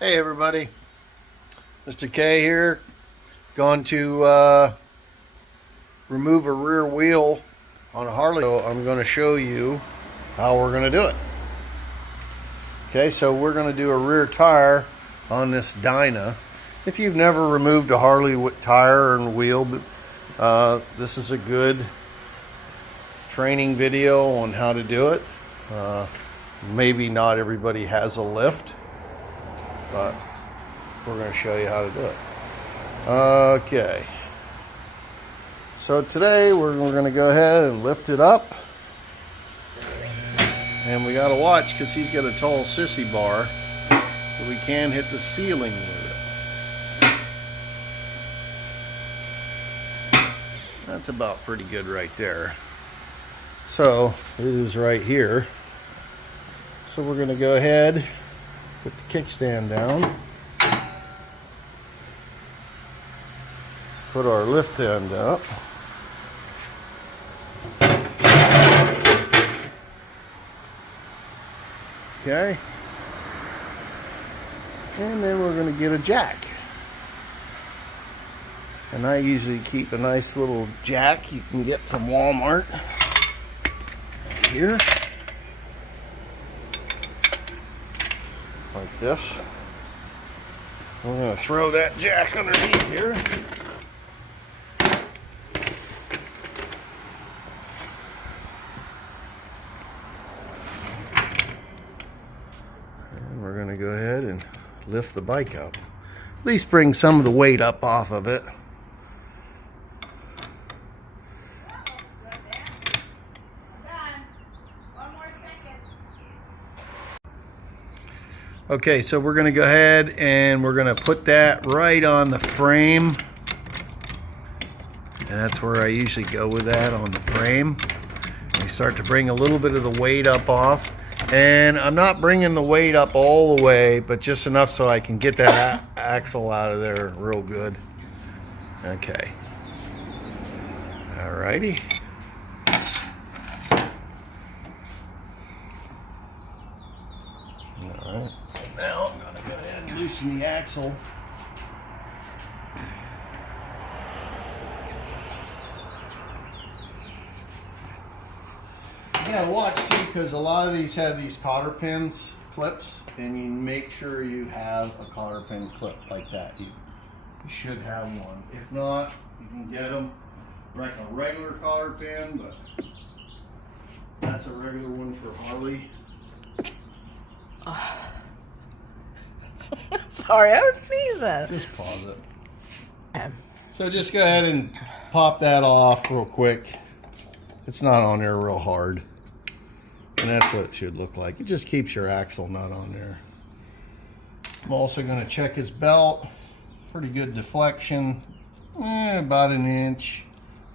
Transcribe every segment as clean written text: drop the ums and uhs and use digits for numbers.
Hey everybody, Mr.K here, going to remove a rear wheel on a Harley. So I'm going to show you how we're going to do it. Okay, so we're going to do a rear tire on this Dyna. If you've never removed a Harley tire and wheel, this is a good training video on how to do it. Maybe not everybody has a lift, but we're going to show you how to do it. Okay, so today we're going to go ahead and lift it up, and we got to watch because he's got a tall sissy bar, so we can hit the ceiling with it. That's about pretty good right there. So it is right here, so we're going to go ahead, put the kickstand down, put our lift end up, okay, and then we're going to get a jack. And I usually keep a nice little jack you can get from Walmart here, like this. We're going to throw that jack underneath here. And we're going to go ahead and lift the bike up. At least bring some of the weight up off of it. Okay, so we're going to go ahead and we're going to put that right on the frame. And that's where I usually go with that, on the frame. We start to bring a little bit of the weight up off. And I'm not bringing the weight up all the way, but just enough so I can get that axle out of there real good. Okay. Alrighty. Alright. Now I'm going to go ahead and loosen the axle. You gotta watch too, because a lot of these have these cotter pins clips, and you make sure you have a cotter pin clip like that. You should have one. If not, you can get them like a regular cotter pin, but that's a regular one for Harley. Sorry, I was sneezing. Just pause it. So just go ahead and pop that off real quick. It's not on there real hard. And that's what it should look like. It just keeps your axle nut on there. I'm also going to check his belt. Pretty good deflection. About an inch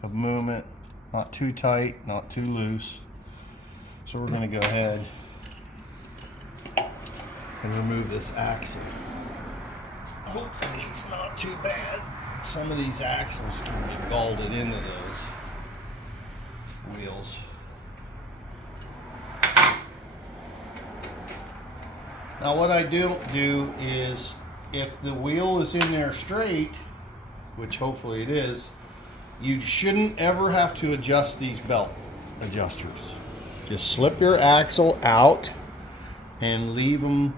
of movement. Not too tight, not too loose. So we're going to go ahead and remove this axle. Hopefully it's not too bad. Some of these axles can get galled into those wheels. Now what I don't do is, if the wheel is in there straight, which hopefully it is, you shouldn't ever have to adjust these belt adjusters. Just slip your axle out and leave them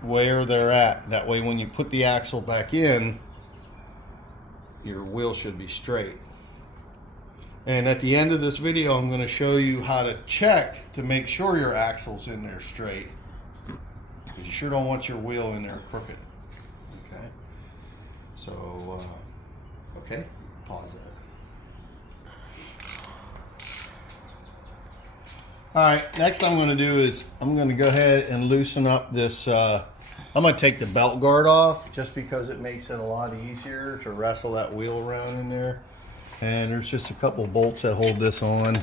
where they're at. That way when you put the axle back in, your wheel should be straight. And at the end of this video, I'm going to show you how to check to make sure your axle's in there straight. Because you sure don't want your wheel in there crooked. Okay. So, okay, pause it. Alright, next I'm going to do is I'm going to go ahead and loosen up this. I'm going to take the belt guard off just because it makes it a lot easier to wrestle that wheel around in there. And there's just a couple bolts that hold this on.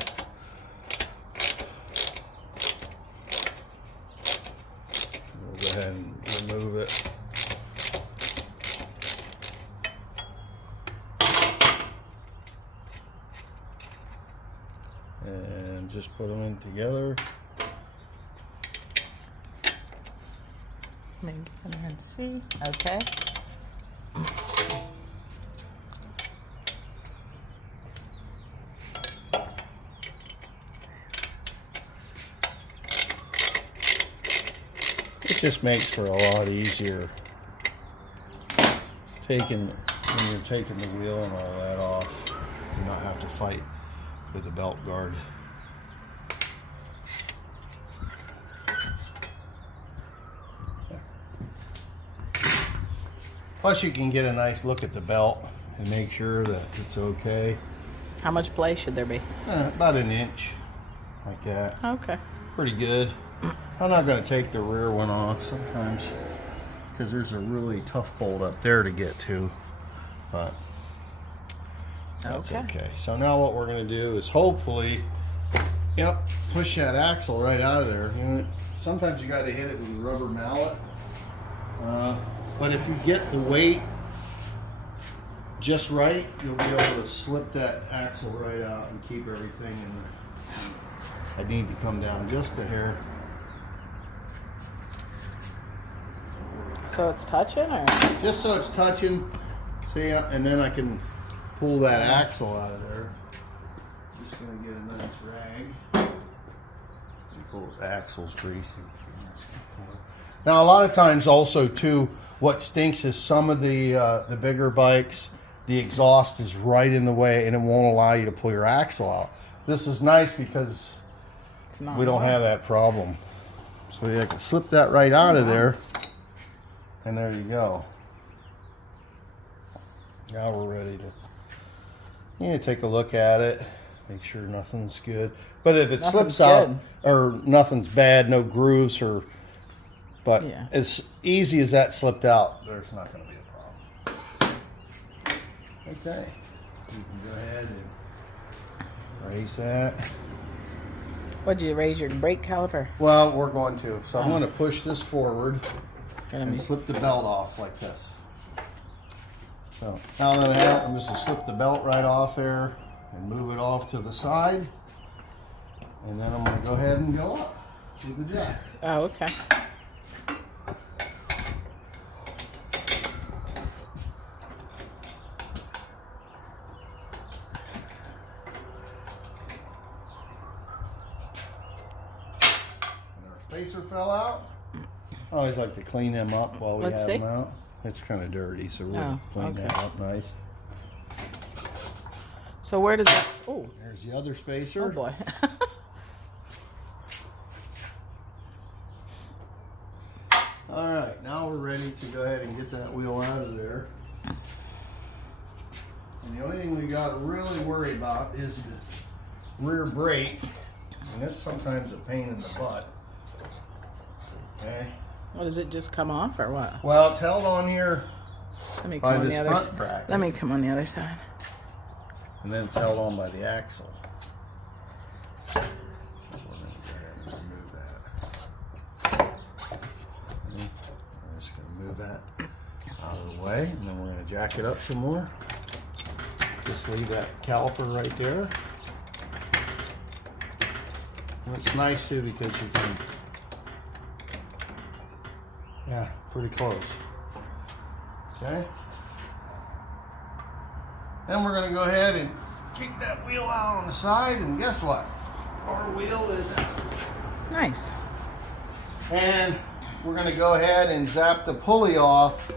We'll go ahead and remove it. And just put them in together. Let me get in here and see. Okay. It just makes for a lot easier when you're taking the wheel and all that off, to not have to fight with the belt guard. Plus you can get a nice look at the belt and make sure that it's okay. How much play should there be? About an inch, like that. Okay. Pretty good. I'm not going to take the rear one off sometimes because there's a really tough bolt up there to get to, but that's okay. So now what we're going to do is hopefully, push that axle right out of there. You know, sometimes you got to hit it with a rubber mallet, but if you get the weight just right, you'll be able to slip that axle right out and keep everything in there. I need to come down just a hair. So it's touching, or? Just so it's touching, see, and then I can pull that axle out of there. Just gonna get a nice rag. Pull the axle's greasy. Now, a lot of times, also too, what stinks is some of the bigger bikes, the exhaust is right in the way, and it won't allow you to pull your axle out. This is nice because we don't have that problem. So I can slip that right out of there. And there you go. Now we're ready to take a look at it, make sure nothing's good. But if it slips out, or nothing's bad, no grooves, but as easy as that slipped out, there's not going to be a problem. Okay, you can go ahead and raise that. Would you raise your brake caliper? Well, we're going to. So I'm going to push this forward and slip the belt off like this. So now that I have it, I'm just going to slip the belt right off there and move it off to the side. And then I'm going to go ahead and go up with the jack. Oh, okay. Spacer fell out. I always like to clean them up while we have them out. It's kind of dirty, so we'll clean that up nice. So where does that... Oh, there's the other spacer. Oh boy. All right, now we're ready to go ahead and get that wheel out of there. And the only thing we got to really worry about is the rear brake, and that's sometimes a pain in the butt. Okay. What, does it just come off or what? Well, it's held on here by this front bracket. Let me come on the other side. And then it's held on by the axle. We're going to go ahead and remove that. I'm just going to move that out of the way, and then we're going to jack it up some more. Just leave that caliper right there. And it's nice too because you can, pretty close. Okay. Then we're going to go ahead and kick that wheel out on the side, and guess what? Our wheel is out. Nice. And we're going to go ahead and zap the pulley off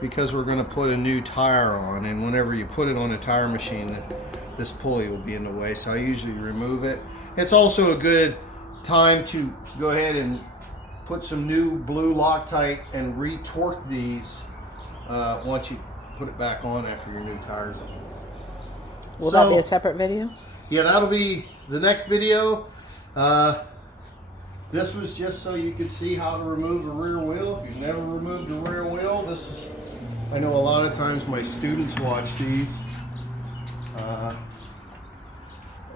because we're going to put a new tire on, and whenever you put it on a tire machine, this pulley will be in the way, so I usually remove it. It's also a good time to go ahead and put some new blue Loctite and retorque these once you put it back on after your new tires on. Will that be a separate video? Yeah, that'll be the next video. This was just so you could see how to remove the rear wheel. If you've never removed the rear wheel, this is, I know a lot of times my students watch these.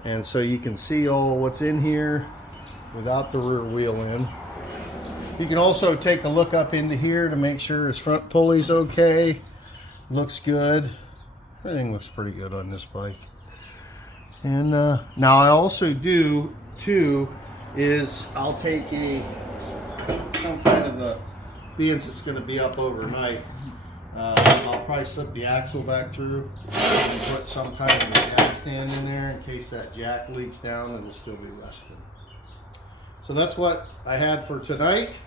And so you can see all what's in here without the rear wheel in. You can also take a look up into here to make sure his front pulley's okay. Looks good. Everything looks pretty good on this bike. And now I also do too is I'll take some kind of a being it's going to be up overnight, I'll probably slip the axle back through and put some kind of a jack stand in there in case that jack leaks down. It'll still be rested. So that's what I had for tonight.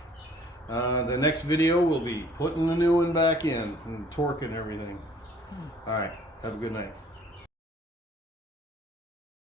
The next video will be putting the new one back in and torquing everything. All right, have a good night.